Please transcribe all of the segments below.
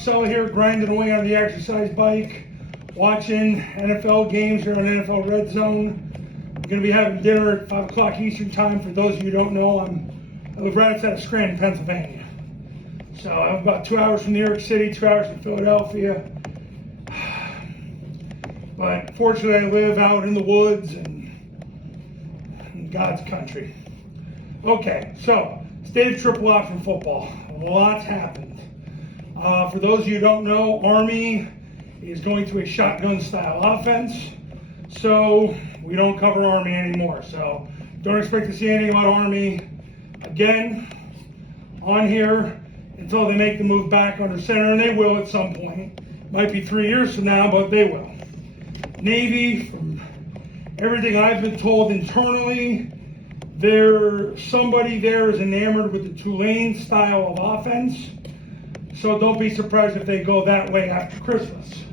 So here grinding away on the exercise bike, watching NFL games here on NFL Red Zone. I'm going to be having dinner at 5 o'clock Eastern time. For those of you who don't know, I live right outside of Scranton, Pennsylvania. So I'm about 2 hours from New York City, 2 hours from Philadelphia. But fortunately I live out in the woods and in God's country. Okay, so state of triple option football. A lot's happened. For those of you who don't know, Army is going to a shotgun style offense. So we don't cover Army anymore. So don't expect to see anything about Army again on here until they make the move back under center, and they will at some point. Might be 3 years from now, but they will. Navy, from everything I've been told internally, somebody there is enamored with the Tulane style of offense. So don't be surprised if they go that way after Christmas.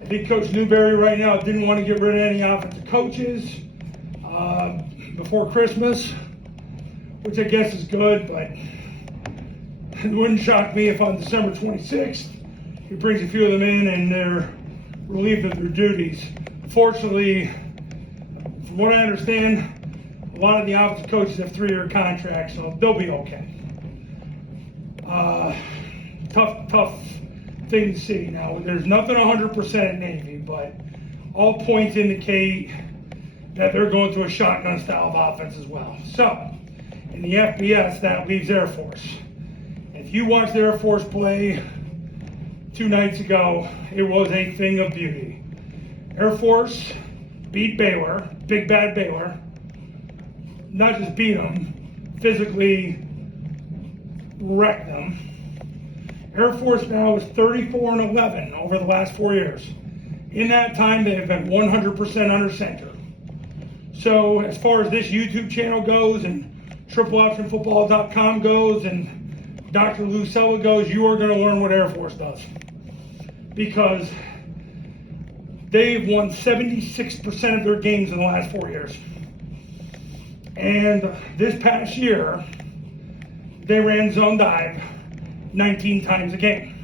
I think Coach Newberry right now didn't want to get rid of any offensive coaches before Christmas, which I guess is good, but it wouldn't shock me if on December 26th, he brings a few of them in and they're relieved of their duties. Fortunately, from what I understand, a lot of the offensive coaches have 3-year contracts, so they'll be okay. Tough thing to see. Now, there's nothing 100% at Navy, but all points indicate that they're going to a shotgun style of offense as well. So, in the FBS, that leaves Air Force. If you watched the Air Force play 2 nights ago, it was a thing of beauty. Air Force beat Baylor, big bad Baylor. Not just beat them, physically wrecked them. Air Force now is 34-11 over the last 4 years. In that time, they have been 100% under center. So as far as this YouTube channel goes and tripleoptionfootball.com goes and Dr. Lucella goes, you are going to learn what Air Force does. Because they've won 76% of their games in the last 4 years. And this past year, they ran zone dive 19 times a game.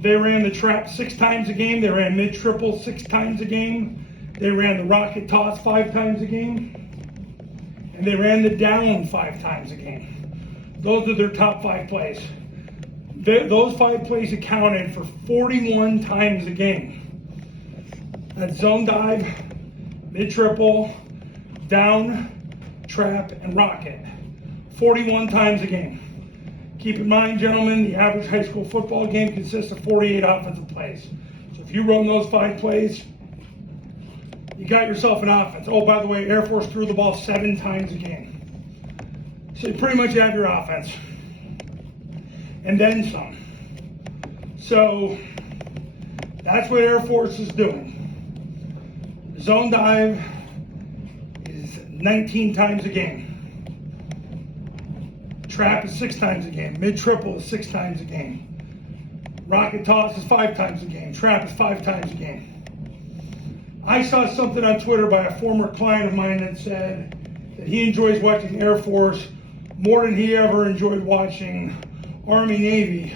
They ran the trap 6 times a game. They ran mid-triple 6 times a game. They ran the rocket toss 5 times a game. And they ran the down 5 times a game. Those are their top 5 plays. Those 5 plays accounted for 41 times a game. That's zone dive, mid-triple, down, trap, and rocket. 41 times a game. Keep in mind, gentlemen, the average high school football game consists of 48 offensive plays. So if you run those 5 plays, you got yourself an offense. Oh, by the way, Air Force threw the ball 7 times a game. So you pretty much have your offense. And then some. So that's what Air Force is doing. Zone dive is 19 times a game. Trap is 6 times a game. Mid-triple is 6 times a game. Rocket toss is 5 times a game. Trap is 5 times a game. I saw something on Twitter by a former client of mine that said that he enjoys watching Air Force more than he ever enjoyed watching Army Navy,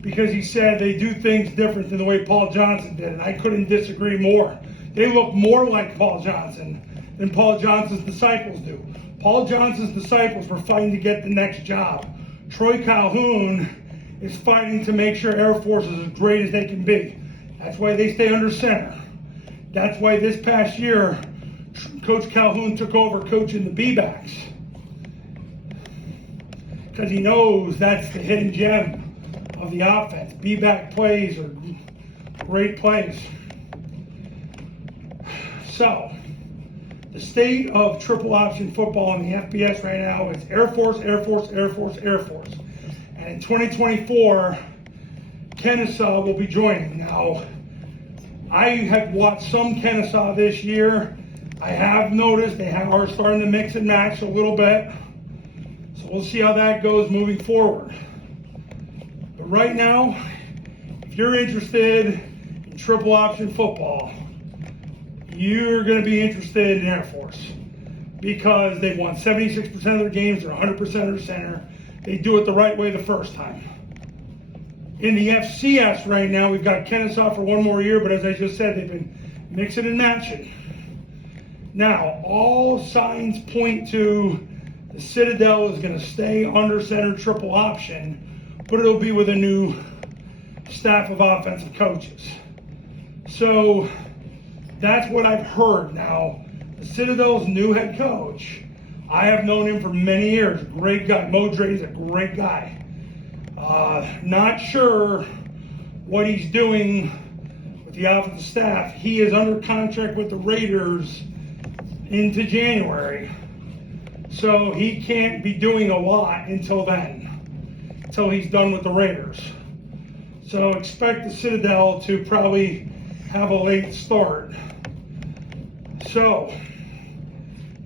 because he said they do things different than the way Paul Johnson did, and I couldn't disagree more. They look more like Paul Johnson than Paul Johnson's disciples do. Paul Johnson's disciples were fighting to get the next job. Troy Calhoun is fighting to make sure Air Force is as great as they can be. That's why they stay under center. That's why this past year, Coach Calhoun took over coaching the B-backs. Because he knows that's the hidden gem of the offense. B-back plays are great plays. So, the state of triple option football in the FBS right now is Air Force, Air Force, Air Force, Air Force. And in 2024, Kennesaw will be joining. Now, I have watched some Kennesaw this year. I have noticed they are starting to mix and match a little bit. So we'll see how that goes moving forward. But right now, if you're interested in triple option football, you're going to be interested in Air Force because they've won 76% of their games. They're 100% under center. They do it the right way the first time. In the FCS right now, we've got Kennesaw for one more year, but as I just said, they've been mixing and matching. Now, all signs point to the Citadel is going to stay under center triple option, but it'll be with a new staff of offensive coaches. So that's what I've heard. Now, the Citadel's new head coach, I have known him for many years. Great guy. Mo Dre's a great guy. Not sure what he's doing with the offensive staff. He is under contract with the Raiders into January. So he can't be doing a lot until then, until he's done with the Raiders. So expect the Citadel to probably have a late start. So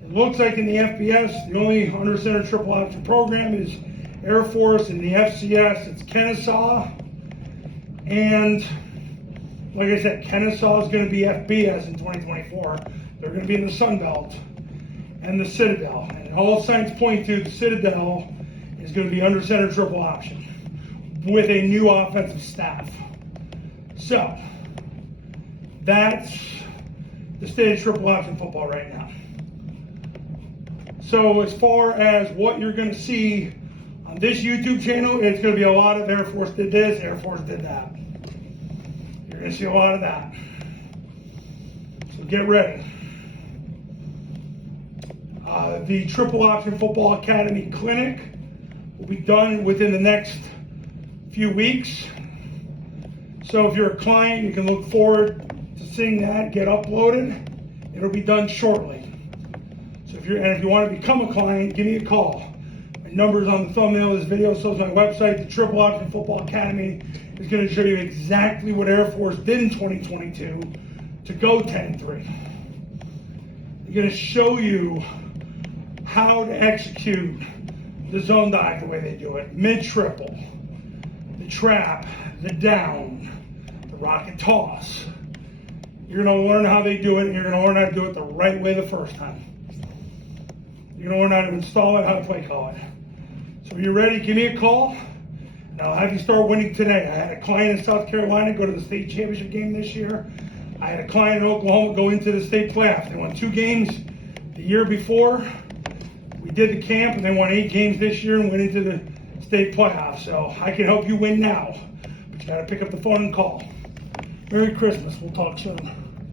it looks like in the FBS, the only under center triple option program is Air Force. In the FCS, it's Kennesaw. And like I said, Kennesaw is going to be FBS in 2024. They're going to be in the Sun Belt. And the Citadel. And all signs point to the Citadel is going to be under center triple option with a new offensive staff. So that's the state of triple option football right now. So as far as what you're going to see on this YouTube channel, it's going to be a lot of Air Force did this, Air Force did that. You're going to see a lot of that. So get ready. The Triple Option Football Academy Clinic will be done within the next few weeks. So if you're a client, you can look forward to seeing that get uploaded. It'll be done shortly. So if you want to become a client, give me a call. My number's on the thumbnail of this video, so is my website. The Triple Option Football Academy is going to show you exactly what Air Force did in 2022 to go 10-3. They're going to show you how to execute the zone dive the way they do it. Mid-triple, the trap, the down, the rocket toss. You're going to learn how they do it, and you're going to learn how to do it the right way the first time. You're going to learn how to install it, how to play call it. So if you're ready, give me a call, and I'll have you start winning today. I had a client in South Carolina go to the state championship game this year. I had a client in Oklahoma go into the state playoffs. They won 2 games the year before. We did the camp, and they won 8 games this year and went into the state playoffs. So I can help you win now, but you got to pick up the phone and call. Merry Christmas. We'll talk soon.